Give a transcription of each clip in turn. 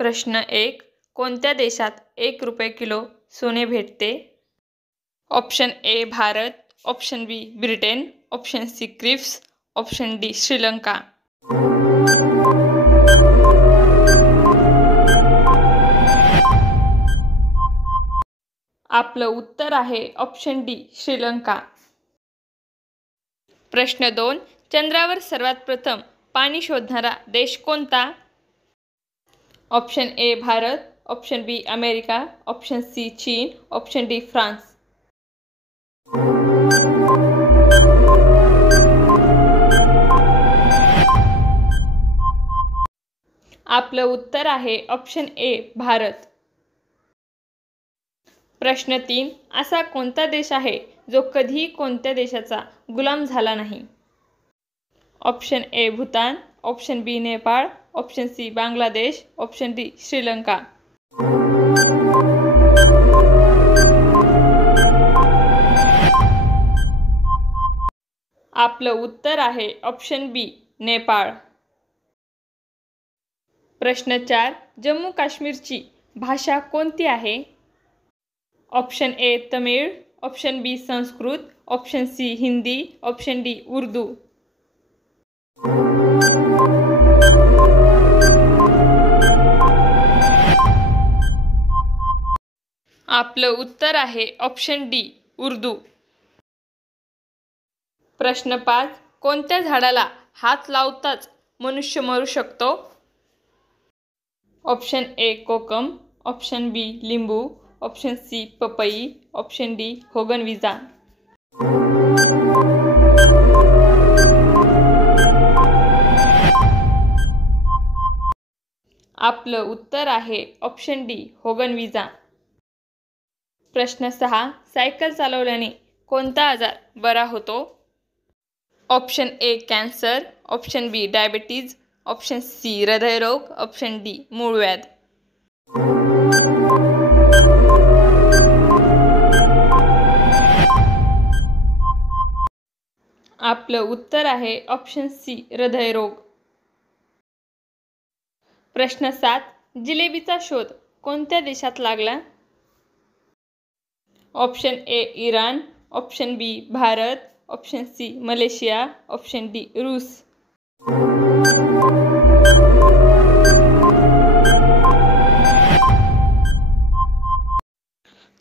प्रश्न 1. कोणत्या देशात 1 रुपये किलो सोने भेटते? Option A Bharat, option B Britain, option C Cripps, option D Sri Lanka. आपलं उत्तर आहे ऑप्शन डी श्रीलंका. प्रश्न 2. चंद्रावर सर्वात प्रथम पाणी शोधणारा देश कोणता? Option A Bharat, option B America, option C चीन, ऑप्शन डी फ्रान्स. आपलं उत्तर आहे ऑप्शन ए भारत. प्रश्न 3. असा कोणता देश आहे जो कधीही कोणत्या देशाचा गुलाम झाला नाही? Option A Bhutan, option B Nepal, option C Bangladesh, option D Sri Lanka. आपलं उत्तर आहे ऑप्शन बी नेपाळ. प्रश्न 4. जम्मू काश्मीरची भाषा कोणती आहे? Option A Tamil, option B Sanskrit, option C Hindi, option D Urdu. आपलं उत्तर आहे ऑप्शन डी उर्दू. प्रश्न 5. कोणत्या झाडाला हात लावताच मनुष्य मरू शकतो? ऑप्शन ए कोकम, ऑप्शन बी लिंबू, ऑप्शन सी पपई, ऑप्शन डी होगनविजा. आपलं उत्तर आहे ऑप्शन डी होगनविजा. प्रश्न 6. सायकल चालवल्याने कोणता आजार बरा होतो? Option A cancer, option B diabetes, option C हृदयरोग, ऑप्शन डी मूळव्याध. आपलं उत्तर आहे ऑप्शन सी हृदयरोग. प्रश्न 7. जिलेबीचा शोध कोणत्या देशात लागला? Option A Iran, option B Bharat, option C Malaysia, option D रूस.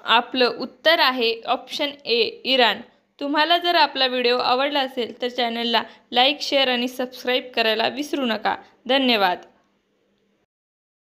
आपलं उत्तर आहे ऑप्शन ए इराण. तुम्हाला जर आपला व्हिडिओ आवडला असेल तर चॅनलला लाईक, शेअर आणि सबस्क्राईब करायला विसरू नका. धन्यवाद.